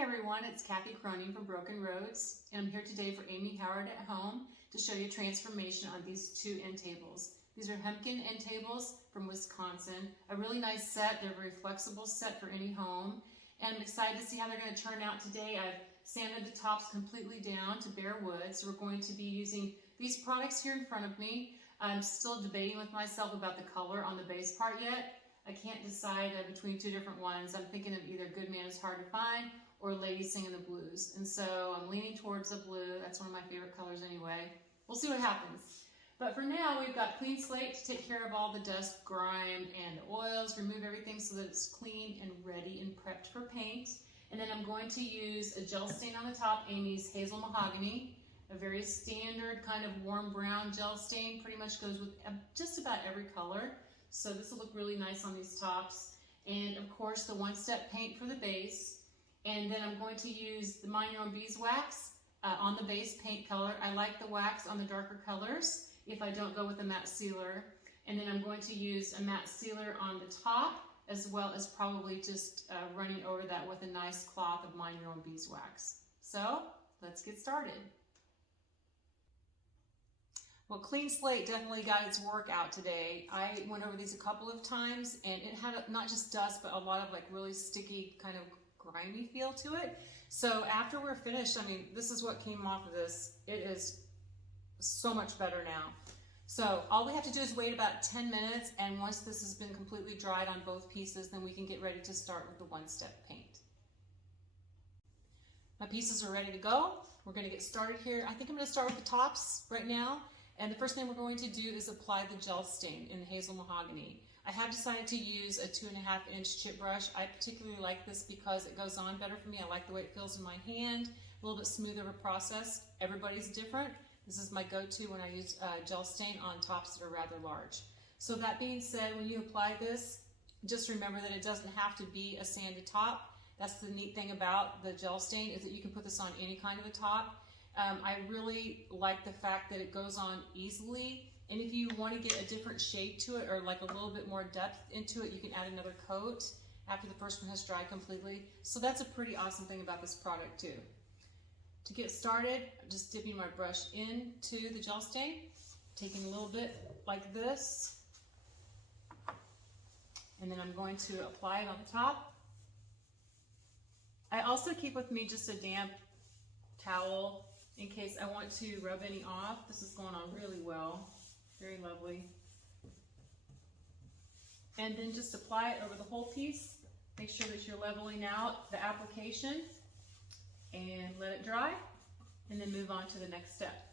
Hey everyone, it's Kathy Cronin from Broaken Roads, and I'm here today for Amy Howard at Home to show you a transformation on these two end tables. These are hempen end tables from Wisconsin, a really nice set. They're a very flexible set for any home, and I'm excited to see how they're going to turn out today. I've sanded the tops completely down to bare wood, so we're going to be using these products here in front of me. I'm still debating with myself about the color on the base part yet. I can't decide between two different ones. I'm thinking of either Good Man Is Hard to Find or Lady Singing the Blues. And so I'm leaning towards the blue. That's one of my favorite colors anyway. We'll see what happens. But for now, we've got Clean Slate to take care of all the dust, grime, and oils, remove everything so that it's clean and ready and prepped for paint. And then I'm going to use a gel stain on the top, Amy's Hazel Mahogany, a very standard kind of warm brown gel stain, pretty much goes with just about every color. So this will look really nice on these tops. And of course, the one-step paint for the base. And then I'm going to use the Mind Your Own Beeswax on the base paint color. I like the wax on the darker colors if I don't go with a matte sealer. And then I'm going to use a matte sealer on the top, as well as probably just running over that with a nice cloth of Mind Your Own Beeswax. So let's get started. Well, Clean Slate definitely got its work out today. I went over these a couple of times, and it had not just dust, but a lot of like really sticky, kind of grimy feel to it. So after we're finished, I mean, this is what came off of this. It is so much better now. So all we have to do is wait about 10 minutes, and once this has been completely dried on both pieces, then we can get ready to start with the one-step paint. My pieces are ready to go. We're going to get started here. I think I'm going to start with the tops right now. And the first thing we're going to do is apply the gel stain in the Hazel Mahogany. I have decided to use a 2.5-inch chip brush. I particularly like this because it goes on better for me. I like the way it feels in my hand, a little bit smoother of a process. Everybody's different. This is my go-to when I use gel stain on tops that are rather large. So that being said, when you apply this, just remember that it doesn't have to be a sanded top. That's the neat thing about the gel stain, is that you can put this on any kind of a top. I really like the fact that it goes on easily, and if you want to get a different shape to it or like a little bit more depth into it, you can add another coat after the first one has dried completely. So that's a pretty awesome thing about this product too. To get started, I'm just dipping my brush into the gel stain, taking a little bit like this, and then I'm going to apply it on the top. I also keep with me just a damp towel in case I want to rub any off. This is going on really well. Very lovely. And then just apply it over the whole piece. Make sure that you're leveling out the application and let it dry, and then move on to the next step.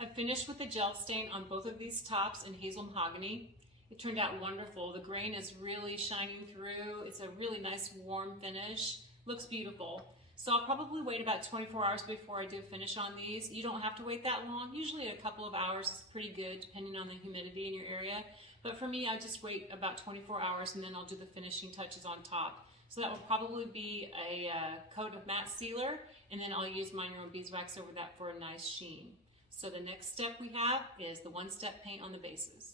I finished with the gel stain on both of these tops in Hazel Mahogany. It turned out wonderful. The grain is really shining through. It's a really nice warm finish. Looks beautiful. So I'll probably wait about 24 hours before I do a finish on these. You don't have to wait that long. Usually a couple of hours is pretty good depending on the humidity in your area. But for me, I just wait about 24 hours and then I'll do the finishing touches on top. So that will probably be a coat of matte sealer, and then I'll use Mind Your Own Beeswax over that for a nice sheen. So the next step we have is the one-step paint on the bases.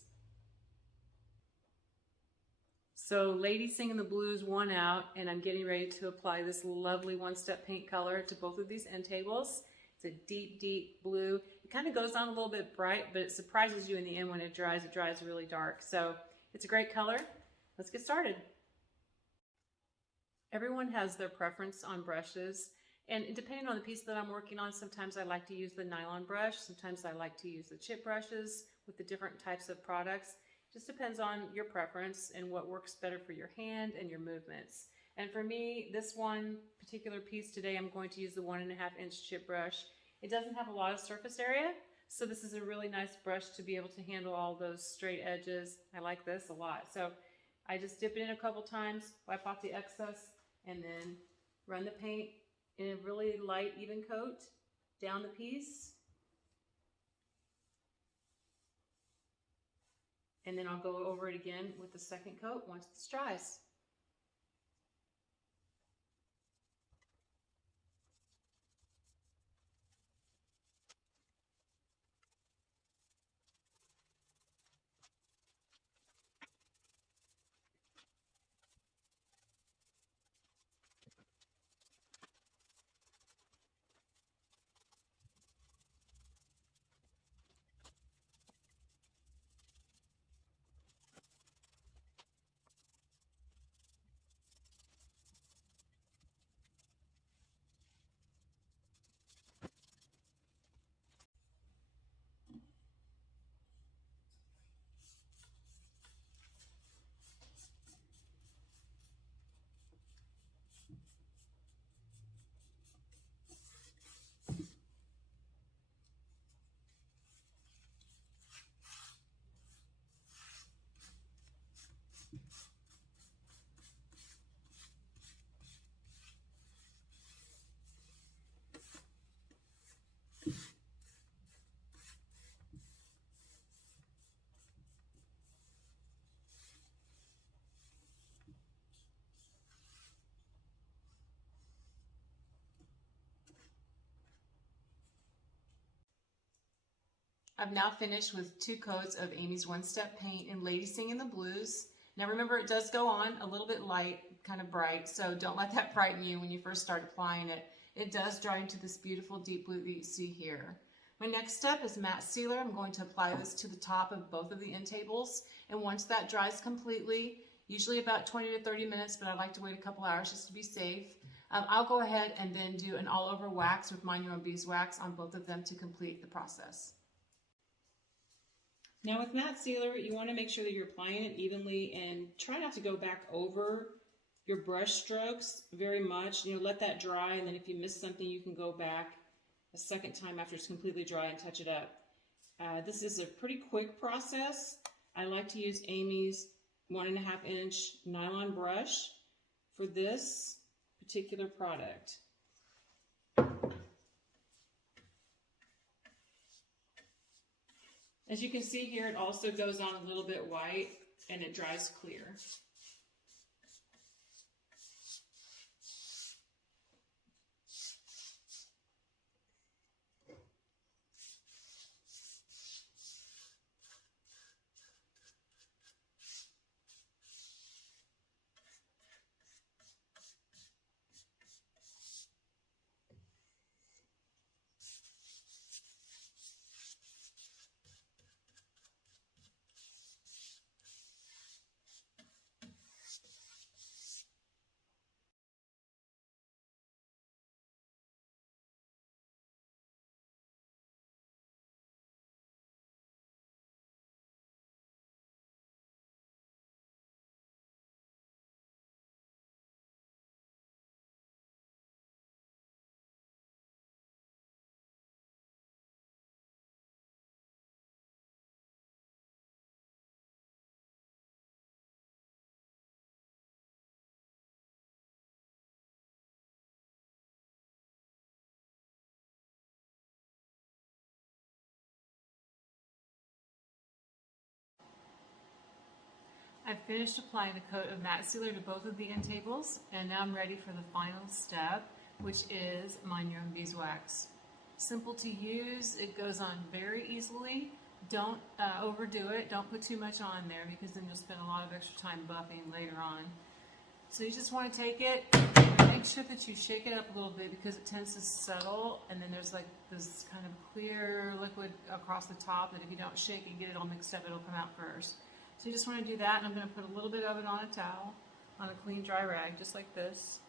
So Lady Singing the Blues won out, and I'm getting ready to apply this lovely one-step paint color to both of these end tables. It's a deep, deep blue. It kind of goes on a little bit bright, but it surprises you in the end when it dries. It dries really dark. So it's a great color. Let's get started. Everyone has their preference on brushes, and depending on the piece that I'm working on, sometimes I like to use the nylon brush, sometimes I like to use the chip brushes with the different types of products. Just depends on your preference and what works better for your hand and your movements. And for me, this one particular piece today, I'm going to use the 1.5 inch chip brush. It doesn't have a lot of surface area, so this is a really nice brush to be able to handle all those straight edges. I like this a lot. So I just dip it in a couple times, wipe off the excess, and then run the paint in a really light, even coat down the piece. And then I'll go over it again with the second coat once this dries. I've now finished with 2 coats of Amy's One Step paint in Lady Singing the Blues. Now remember, it does go on a little bit light, kind of bright, so don't let that frighten you when you first start applying it. It does dry into this beautiful deep blue that you see here. My next step is matte sealer. I'm going to apply this to the top of both of the end tables, and once that dries completely, usually about 20 to 30 minutes, but I like to wait a couple hours just to be safe, I'll go ahead and then do an all-over wax with my Beeswax on both of them to complete the process. Now with matte sealer, you want to make sure that you're applying it evenly and try not to go back over your brush strokes very much. Let that dry, and then if you miss something, you can go back a second time after it's completely dry and touch it up. This is a pretty quick process. I like to use Amy's 1.5 inch nylon brush for this particular product. As you can see here, it also goes on a little bit white and it dries clear. I've finished applying a coat of matte sealer to both of the end tables, and now I'm ready for the final step, which is my Beeswax. Simple to use, it goes on very easily. Don't overdo it, don't put too much on there because then you'll spend a lot of extra time buffing later on. So you just want to take it and make sure that you shake it up a little bit because it tends to settle, and then there's like this kind of clear liquid across the top that if you don't shake and get it all mixed up, it'll come out first. So you just want to do that, and I'm going to put a little bit of it on a towel, on a clean dry rag, just like this.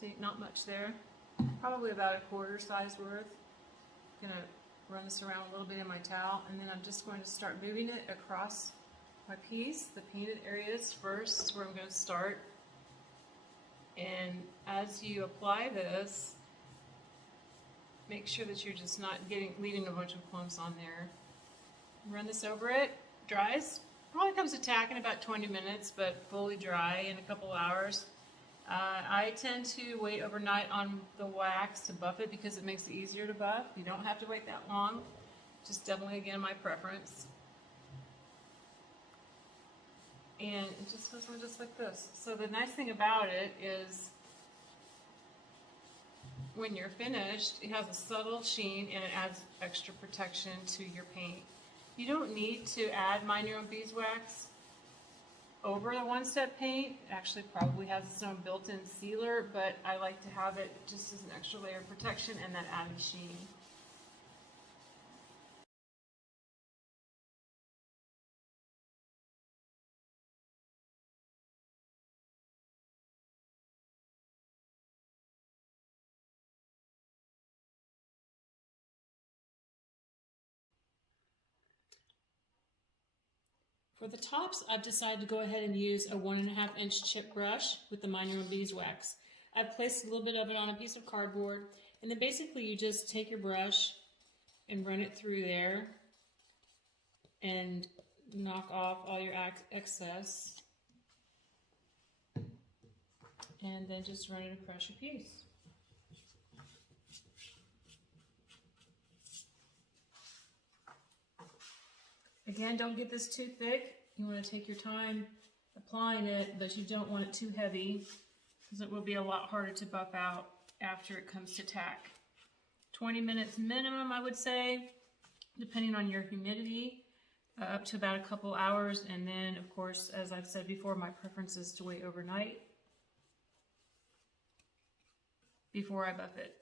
See, not much there. Probably about a quarter size worth. I'm going to run this around a little bit in my towel, and then I'm just going to start moving it across my piece. The painted areas first is where I'm going to start. And as you apply this, make sure that you're just not leaving a bunch of clumps on there. Run this over it, dries. Probably comes to tack in about 20 minutes, but fully dry in a couple hours. I tend to wait overnight on the wax to buff it because it makes it easier to buff. You don't have to wait that long. Just definitely, again, my preference. And it just goes on just like this. So the nice thing about it is when you're finished, it has a subtle sheen and it adds extra protection to your paint. You don't need to add Mind Your Own Beeswax over the one-step paint. It actually probably has its own built-in sealer, but I like to have it just as an extra layer of protection and that added sheen. For the tops, I've decided to go ahead and use a 1.5 inch chip brush with the Mind Your Own Beeswax. I've placed a little bit of it on a piece of cardboard, and then basically you just take your brush and run it through there and knock off all your excess, and then just run it across your piece. Again, don't get this too thick. You want to take your time applying it, but you don't want it too heavy because it will be a lot harder to buff out after it comes to tack. 20 minutes minimum, I would say, depending on your humidity, up to about a couple hours. And then, of course, as I've said before, my preference is to wait overnight before I buff it.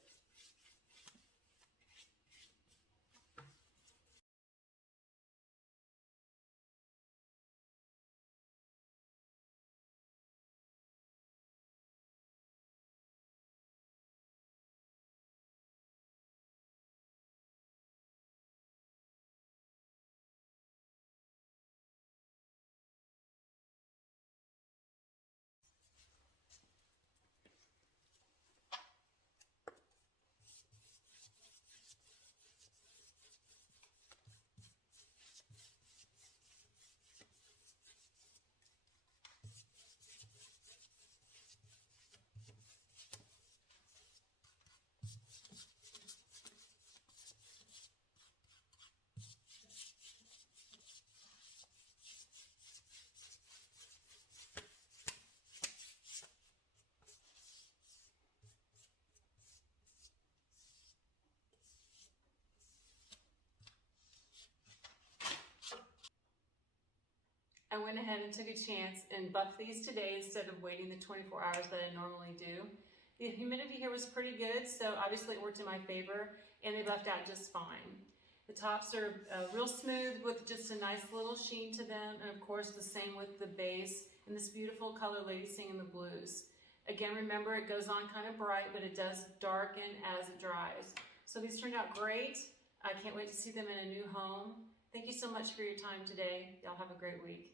I went ahead and took a chance and buffed these today instead of waiting the 24 hours that I normally do. The humidity here was pretty good, so obviously it worked in my favor, and they buffed out just fine. The tops are real smooth with just a nice little sheen to them, and of course the same with the base and this beautiful color Lady Singing the Blues. Again, remember it goes on kind of bright, but it does darken as it dries. So these turned out great. I can't wait to see them in a new home. Thank you so much for your time today. Y'all have a great week.